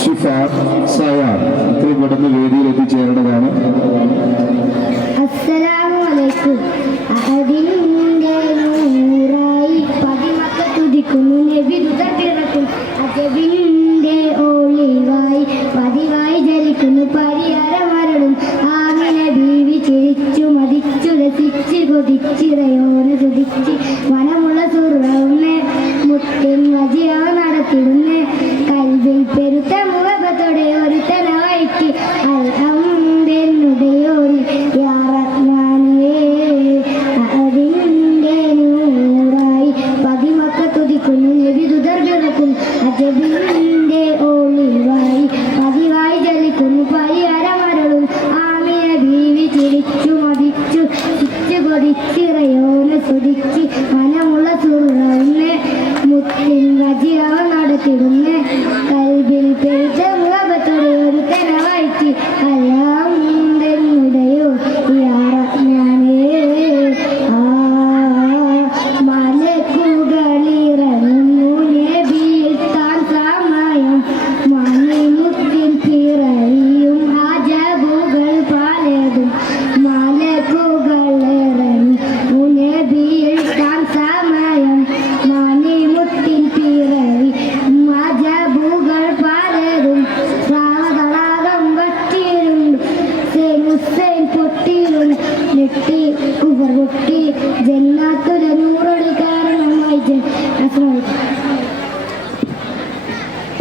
ഷിഫ സയാർ ഇത്രയും പെട്ടെന്ന് വേദിയിൽ എത്തിച്ചേരേണ്ടതാണ്. അസ്സലാമു അലൈക്കും. അഹദിന്റെ നൂറായി പതിമക്ക തുതിക്കുന്നു നബി പിറക്കും. അജബിന്റെ ഒളിവായി പതിവായി ജലിക്കുന്നു പരിഹാരമരടും. ആമിന ബീവി ചിരിച്ചു മതിച്ചു രസിച്ച് കൊതിച്ചിറയോന തുതിച്ച് മനമുള്ള സുറവുന്ന് മുത്തിൻ വജിയ നടത്തിടുന്ന് കൽവിൽ പെരുത്ത മുഖത്തോടെ ഒരു തലവായിക്ക് അൽഹംദുലില്ലാഹി യാ റഹ്മാനേ. അതിന്റെ നൂറായി പതിമക്ക തുതിക്കുന്നു നബി പിറക്കും. അജബിന്റെ ഒളിവായി പതിവായി ജലിക്കുന്നു പരിഹാരമരളും. ആമിന ബീവി ചിരിച്ചു മതിച്ചു ചിച്ചു കൊതിച്ചിറയോന തുതിച്ച് മനമുള്ള സുറവുന്ന് മുത്തിൻ വജിയ നടത്തിടുന്ന് കൽബിൽ പെരുത്ത മുഖത്തോടെ ഒരു തലവായിക്ക് അൽഹംദുലില്ലാഹി യാ റഹ്മാനേ. മലക്കുകളിറങ്ങുന്നു നബിയിൽ താൻ സമയം മണിമുത്തിൻ പിറവിയും അജബുകൾ പലതും. മലക്കുകളിറങ്ങുന്നു നബിയിൽ താൻ സമയം മണിമുത്തിൻ പിറവി അജബുകൾ പലതും. തടാകം വറ്റിയിലുണ്ട് ഹുസൈൻ പൊട്ടിയിലുണ്ട് നെട്ടി കുബർ പൊട്ടി ജന്നാത്തുലെ നൂറടി കാരണമായി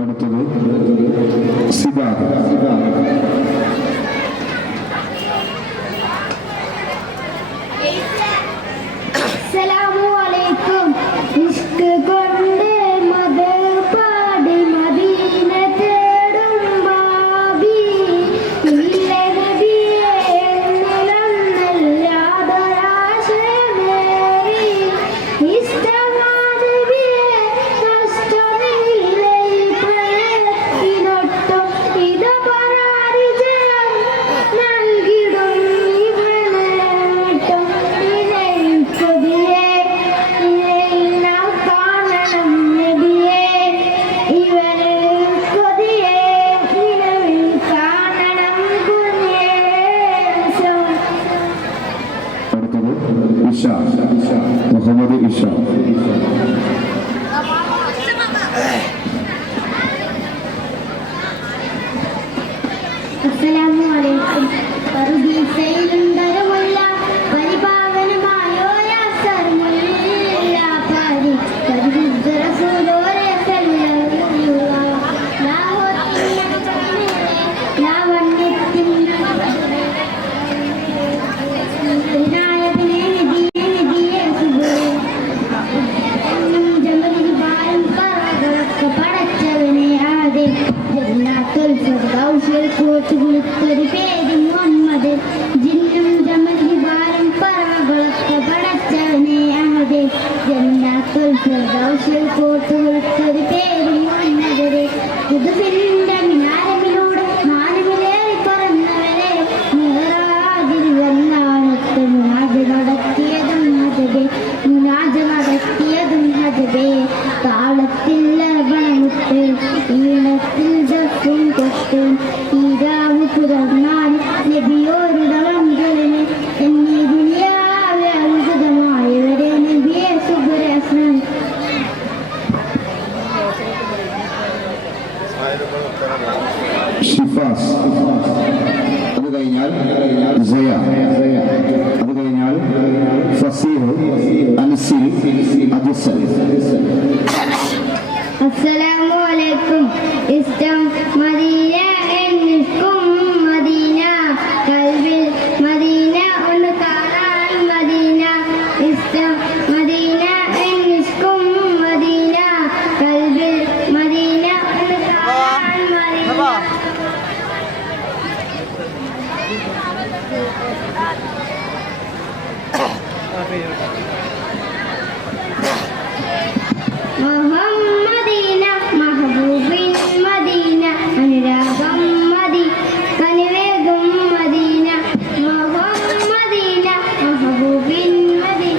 അടുത്തത് സിബാദ്. അസ്സലാമു അലൈക്കും. ഇഷ്ക് കൊണ്ട് മദർ പാടി മദീന തേടും ബാബി. ഇല്ല നബിയെ എന്നിലൊന്നല്ലാതൊരാശയമേറി. ഇഷ്ടമാ നബിയെ നഷ്ടമില്ല ഈ പ്രയത്നത്തിനൊട്ടും. ഇത പരാജയം നൽകിടും ഇവനേറ്റം. ഇനയിൽ കൊതിയെ ഇനയിൽ നാം കാണണം നബിയെ. ഇവനിൽ കൊതിയെ ഇനയിൽ കാണണം കുഞ്ഞേശം. അടുത്തത് ഇഷ മുഹമ്മദ് ഇഷ. അസ്സലാമു അലൈക്കും. പറുദീസയിലുണ്ടൊരുമുല്ല പരിപാവനമായോയ സർമുല്ല പരിശുദ്ധ റസൂലോരെ സല്ലല്ലാഹു ലാവണ്യത്തിൻ വിനായകനെ നിധിയെ സുബേ ജമലിൽ ഭാരം പറകളൊക്കെ പടച്ചവനെ ആദേ. ജന്നാത്തുൽ ഫിർദൗസിൽ കൂട്ടുകുളിത്തൊരു പേര് മുഹമ്മദ്. ജിന്നും ജമലിൽ ഭാരം പറകളൊക്കെ പടച്ചവനെ ആദേ. ജന്നാത്തുൽ ഫിർദൗസിൽ കൂട്ടുകുളിത്തൊരു പേര് മുഹമ്മദ്. കുതുബിന്റെ മിനാരമിലൂടെ മാനവിലേറി പറന്നവരെ മിഹ്റാജിൽ വന്നാണത്ത് മുനാജ നടത്തിയതും ഹജബേ. മുനാജ നടത്തിയതും ഹജബേ. താളത്തിൽ ലബണമുട്ട് ഈണത്തിൽ ദഫും കൊട്ട് ഈരാവ് പുറന്നാൽ നബിയോരുടളം ജലന് എന്നീ ദുനിയാവെ അത്ഭുതമായവരെ നബിയെ സുബ്രഹ്മൻ. ഷിഫാസ്. അത് കഴിഞ്ഞാൽ സയ. അത് കഴിഞ്ഞാൽ ഫസീഹ് അൻസിൽ അജ്സൽ. അസ്സലാമു അലൈക്കും. ഇഷ്ടം മദീന എന്നിഷ്കും മദീന. കൽവിൽ മദീന ഒന്ന് കാണാൻ മദീന. ഇഷ്ടം മദീന എന്നിഷ്കും മദീന. കൽവിൽ മദീന ഒന്ന് കാണാൻ മദീന. മുഹമ്മദീന മഹബൂബിൻ മദീന അനുരാഗം മദി കനിവേഗം മദീന. മുഹമ്മദീന മഹബൂബിൻ മദി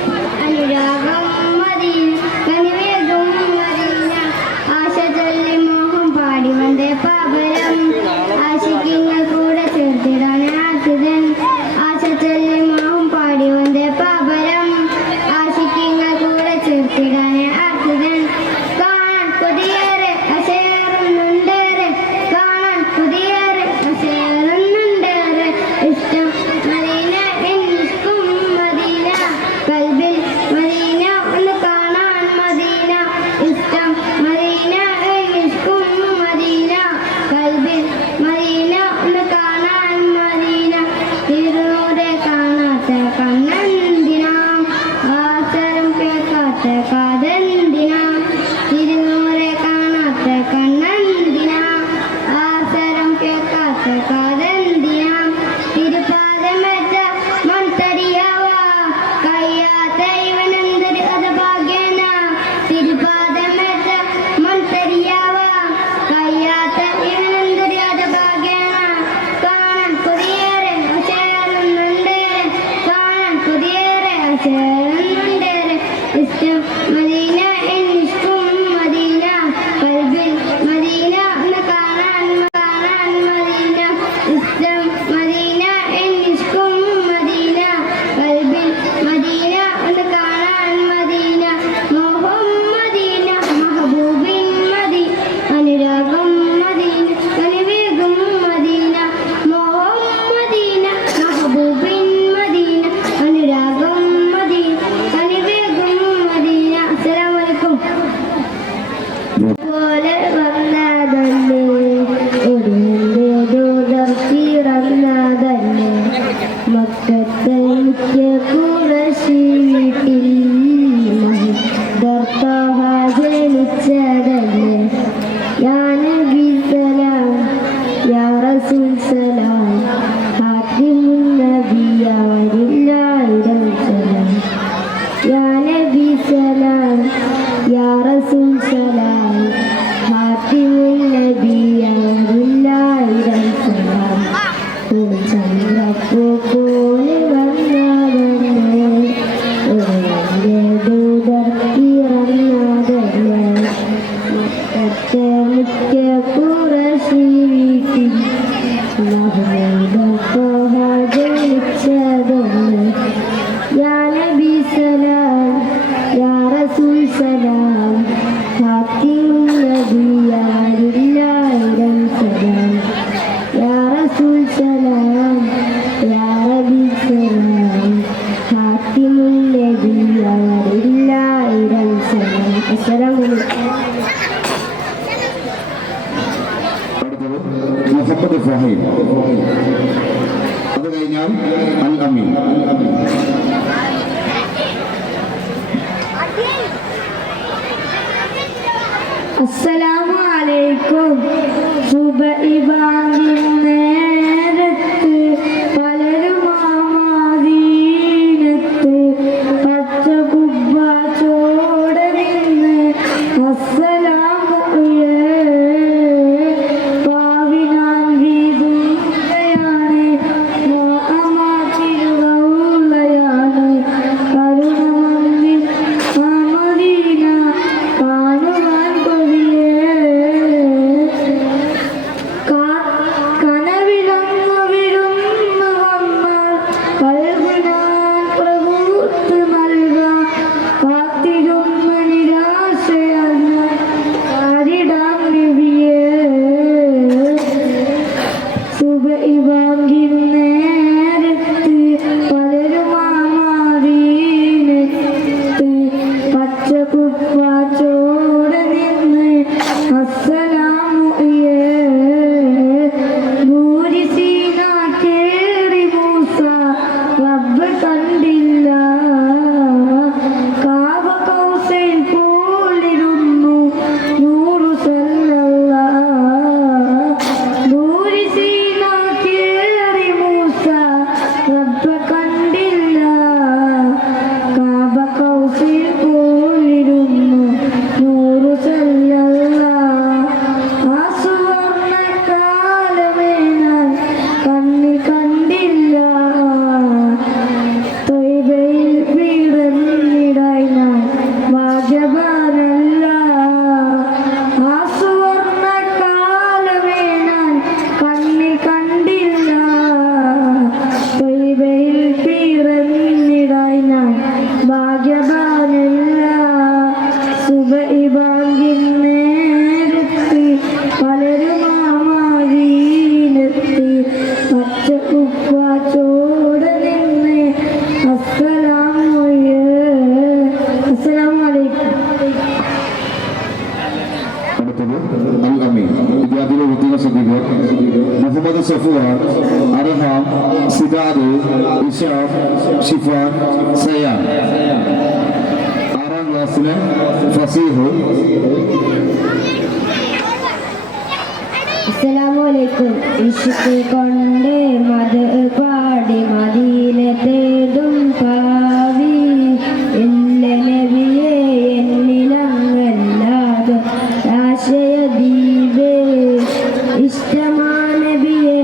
അനുരാഗം മദീന കനിവേഗം മദീന. ആശ ചൊല്ലി മോഹം പാടി വന്നേ പാപര യാ നബി സലാം യാ റസൂൽ സലാം ഖാതിമുൻ നബിയാരില്ലായിരം സലാം യാ റസൂൽ സലാം യാ നബി സലാം ഖാതിമുൻ നബിയാരില്ലായിരം സലാം. അസ്സലാമു അലൈക്കും. അടുത്തത് മുഹമ്മദ് ഫഹീം. അത് കഴിഞ്ഞാൽ അൽ അമീൻ. അസ്സലാമു അലൈക്കും. സുബഹി ബാങ്കിൻ നേരത്ത് പലരും ആമദീനത്ത് പച്ച കുബ്ബ ചോടെ നിന്ന് അസ്സലാമു പാവിനാൻ വീതുകയാണ് മാമാതിരുവള്ളയാണ് കരുണമന്ദിൻ ആമദീന കാണുവാൻ കനവിലങ്ങു വിരുന്ന് വന്നാൽ കൽവിനാൻ പ്രഭുത്ത് നൽകാം കാത്തിരുന്ന നിരാശയല്ല കാരിടാം നബിയേ. സുബഹി ബാങ്കിൻ നേരത്ത് പലരും ആമദീനത്ത് പച്ച കുബ്ബ ചോടെ നിന്ന് അസ്സലാമു നൂരിസീന കേറി മൂസ റബ്ബ് കണ്ടില്ല കാബ കൗസൈൻ പോലിരുന്നു നൂറു സല്ലല്ലാഹ്. നൂരിസീന കേറി മൂസ റബ്ബ് കണ്ടില്ല കാബ കൗസൈൻ പോലിരുന്നു നൂറു സല്ലല്ലാഹ്. ആ സുവർണ്ണകാലമേ ഞാൻ കണ്ണിൽ കണ്ടില്ല ത്വയ്ബയിൽ പിറന്നിടായി ഞാൻ ഭാഗ്യവാനല്ല. ആ സുവർണ്ണകാലമേ ഞാൻ കണ്ണിൽ കണ്ടില്ല ത്വയ്ബയിൽ പിറന്നിടായി ഞാൻ ഭാഗ്യവാനല്ല. സുബഹി ബാങ്കിൻ നേരത്ത് പലരും ആമദീനത്ത് പച്ച കുബ്ബ ചോടെ നിന്ന് അസ്സലാമു അലൈക്കും. അടുത്തത് അൽ അമീൻ. വിദ്യാർത്ഥികളെ വൃത്തികൾ ശ്രദ്ധിക്കുക. മുഹമ്മദ് സഫുവാൻ, അർഹാം, സിദാദ്, ഇഷാം, ഷിഫാൻ, സയാൻ. 6ാം ക്ലാസ്സിലെ ഫസീഹ്. അസ്സലാമു അലൈക്കും. ഇഷ്ക് കൊണ്ട് മദ് പാടി മദീന തേടും പാവി ഇല്ല നബിയെ എന്നിലങ്ങല്ലാതെ ആശയ ദീപേ ഇഷ്ടമാ നബിയെ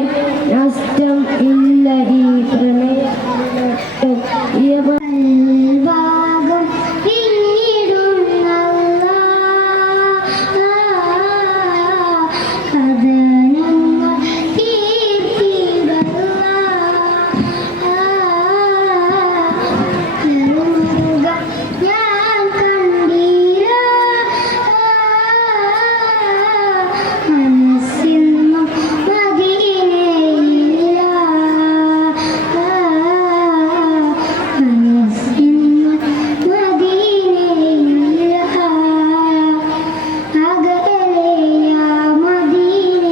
നഷ്ടം ഇല്ല ഈ പ്രണയം ഭാഗം പിന്നിടുന്നല്ല കഥനങ്ങൾ തീർത്തിടല്ല ഞാൻ കണ്ടില്ല മനസ്സിന്നും മദീനയില്ല മനസ്സിന്നും മദീനയില്ല അകലെയാ മദീന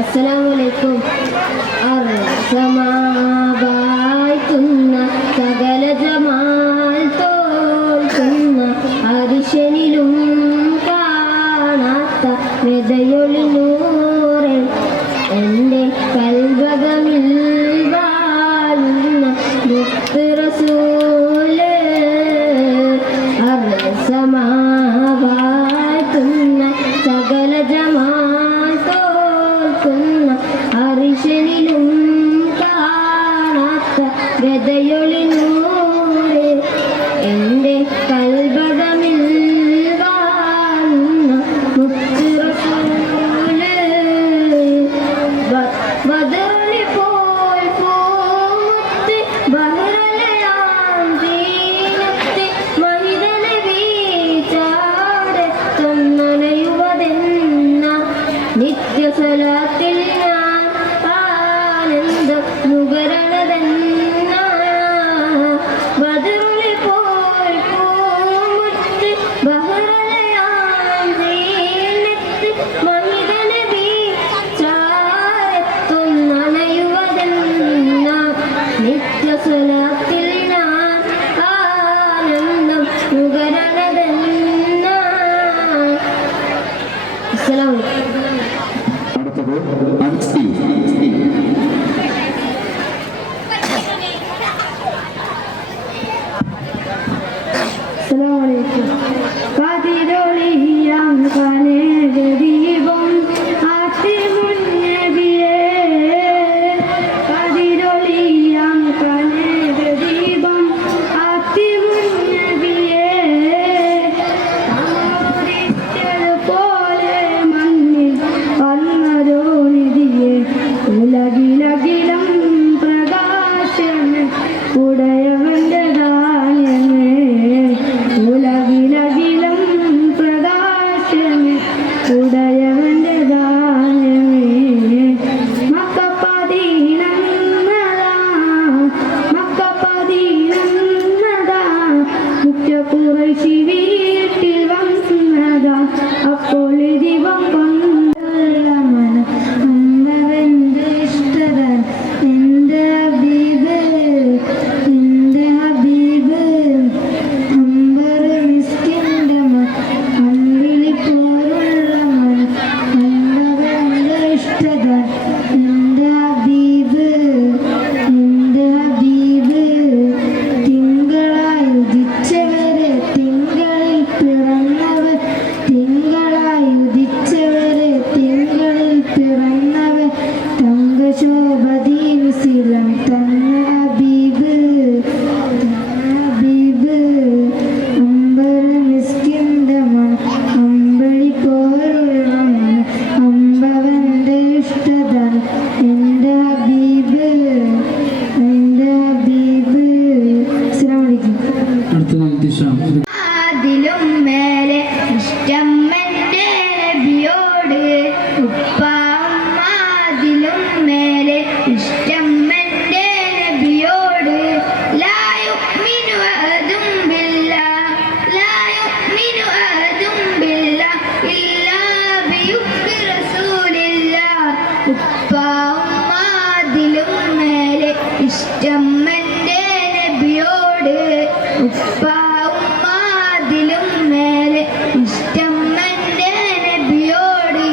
അസ്സലാമലൈക്കും. അർസമാവായിക്കുന്ന സകല ജമാൽ തോൽക്കുന്ന അരിശനിലും കാണാത്ത ഹൃദയൊളിനൂറെ എൻ്റെ കൽബകമിൽ വാഴുന്ന മുത്ത് റസൂല്. അർസമാവായിക്കുന്ന സകല ജമാൽ തോൽക്കുന്ന അരിശനിലും കാണാത്ത ഹൃദയൊളിനൂറെ എൻ്റെ കൽബകമിൽ വാഴുന്ന മുത്ത് റസൂല്. ബദറിൽ പോൽ പൂമുത്ത് ബഹ്റലയാം ദീനത്ത് മഹിതന വീചാരത്തം നനയുവതെന്ന നിത്യസലാത്തിൽ ഞാൻ ആനന്ദം നുകരണതെന്ന. ബദറിൽ പോൽ പൂമുത്ത് ബഹ്റലയാം ദീനത്ത് മഹിതന വീചാരത്തം നനയുവതെന്ന നിത്യസലാത്തിൽ ഞാൻ ആനന്ദം നുകരണതെന്ന. അസ്സലാമു അലൈക്കും. അടുത്തത് അൻസി. അസ്സലാമലൈക്കും. കതിരൊളിയാം കനകദീപം ആത്തിമുന്നബിയേ. കതിരൊളിയാം കനകദീപം ആത്തിമുന്നബിയേ. പോലെ മണ്ണിൽ വന്നതോ നിധിയെ ഉലകിലകിലം പ്രകാശമേ ഉടയവന്റെ ദാനമേ. ഉലകിലകിലം പ്രകാശമേ ഉടയവന്റെ ദാനമേ. മക്കപ്പതിനന്നതാ മുഖ്യ കുറേശി വീട്ടിൽ വന്നതാ. അപ്പോൾ ദീപം കൊണ്ടുള്ള മനം അമ്മവന്റെ ഇഷ്ടതൻ എൻ്റെ ഹബീബ്. എൻ്റെ ഹബീബ് അമ്പർ മിസ്കിൻ്റെ അമ്പിളി പോലുള്ള മനം അമ്മവന്റെ ഇഷ്ടതൻ എൻ്റെ ഹബീബ്. എൻ്റെ ഹബീബ് തിങ്കളായി ഉദിച്ചവരെ തിങ്കളിൽ പിറന്നവർ. തിങ്കളായി ഉദിച്ചവരെ തിങ്കളിൽ പിറന്നവർ. തങ്കശോഭദീനിസിലം തന്ന ഹബീബ്. ഹബീബ് അമ്പർ മിസ്കിൻ്റെ അമ്പളി പോലുള്ള മനം അമ്പവന്റെ ഇഷ്ടതൻ എൻ്റെ ഹബീബ്. എൻ്റെ ഹബീബ്. അസ്സലാമു അലൈക്കും. അടുത്തത് ഇൽത്തിഷാം. അതിലും മേലെ ഇഷ്ടം എൻ്റെ നബിയോട് ഉപ്പ ഉമ്മ. അതിലും മേലെ ഇഷ്ടം എൻ്റെ നബിയോട്. ലാ യുഅ്മിനു അഹദും ബില്ലാഹ് ലാ യുഅ്മിനു അഹദും ബില്ലാഹ് ഇല്ലാ ബിഹുബ്ബി റസൂലില്ലാഹ്. ഉപ്പ ഉമ്മ. അതിലും മേലെ ഇഷ്ടം എൻ്റെ നബിയോട്. ഉപ്പ ഉമ്മ. അതിലും മേലെ ഇഷ്ടം എൻ്റെ നബിയോട്.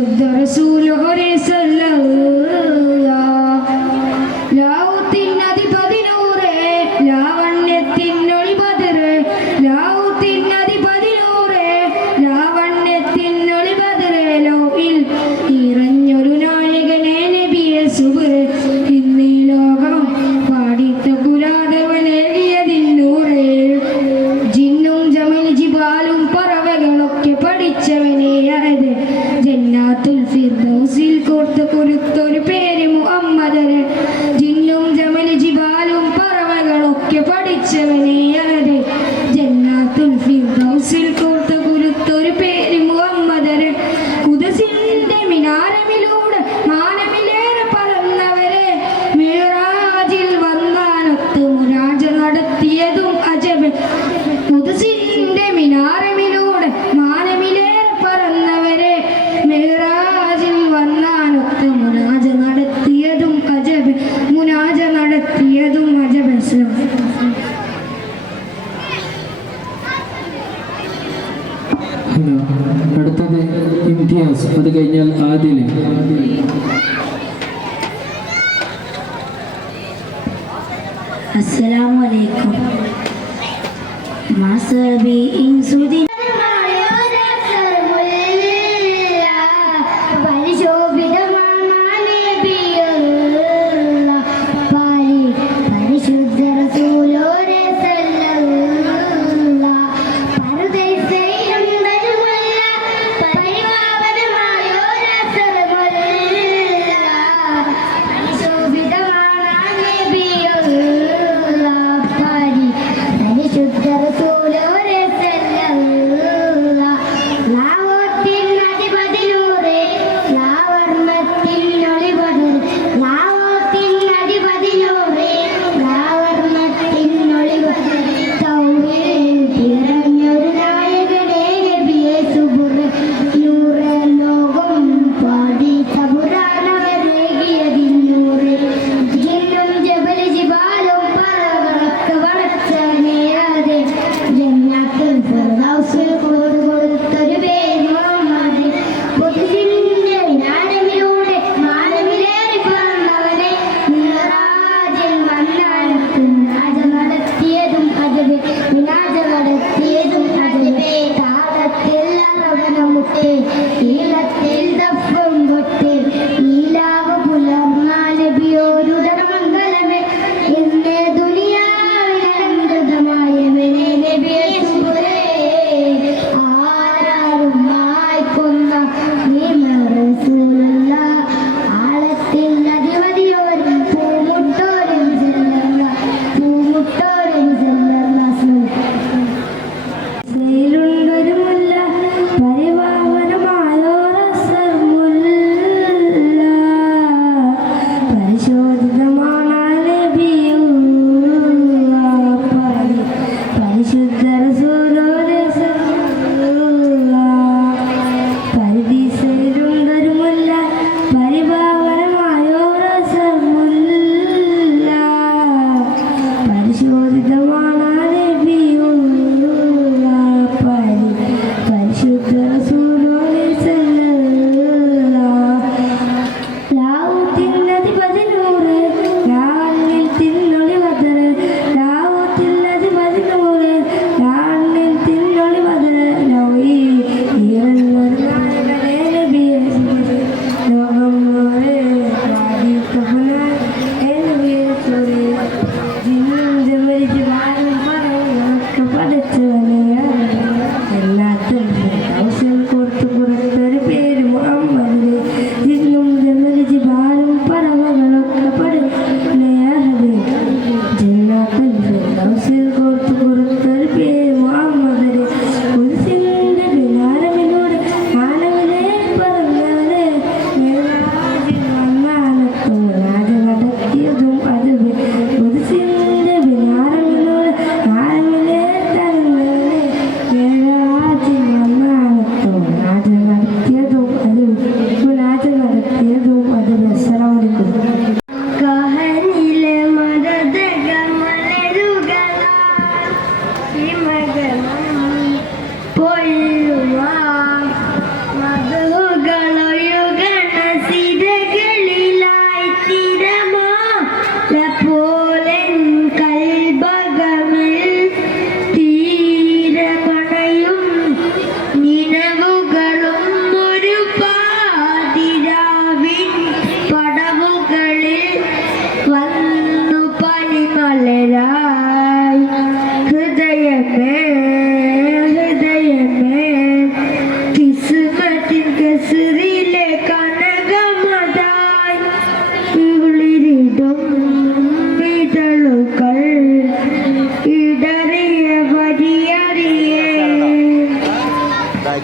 പരിശുദ്ധ റസൂലുള്ളാഹി ലാവുത്തിനധിപതി നൂറേ ലാവണ്യത്തിനൊളി ബദറേ ലാവുത്തിനധിപതി നൂറേ ലാവണ്യത്തിനൊളി ബദറേ ലോകിൽ നിറഞ്ഞൊരു നായകനെ നബിയെ സുബ്രേ ഇന്നീ ലോകം പാടിത്ത കുലാദവനേകിയതിന്നൂറേ ജിന്നും ജമൽ ജിബാലും പറവകളൊക്കെ പഠിച്ചവനെ അതെ ജന്നാത്തുൽ ഫിർദൗസിൽ കോർത്ത് കുരുത്തൊരു പേര് മുഹമ്മദരെ ജിന്നും ജമൽ ജിബാലും പറവകളൊക്കെ പഠിച്ചവനെ അതെ ജന്നാത്തുൽ ഫിർദൗസിൽ കോർത്ത് കുരുത്തൊരു പേര് മുഹമ്മദരെ ഖുദ്സിന്റെ മിനാരമിലൂടെ മാനമിലേറെ പറന്നവരെ മിറാജിൽ വന്നാനൊത്ത് മുനാജ നടത്തിയതും അജബ് ഖുദ്സിന്റെ മിനാരമിലൂടെ മാനമിലേറെ പറന്നവരെ മിറാജിൽ വന്നാനൊത്ത് മുനാജ നടത്തിയതും അജബ് ഹലോ, അടുത്തത് ഇംതിയാസ്, അത് കഴിഞ്ഞാൽ ആദിൽ. അസ്സലാമു അലൈക്കും. മാസബി ഇൻസുദി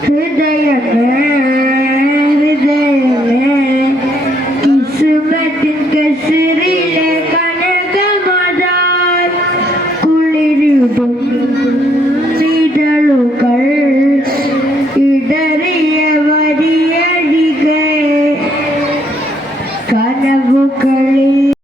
ഹൃദയമേ ഹൃദയമേ കിസ്മത്തിൻ കസറിലെ കനകമതാൽ കുളിരുടും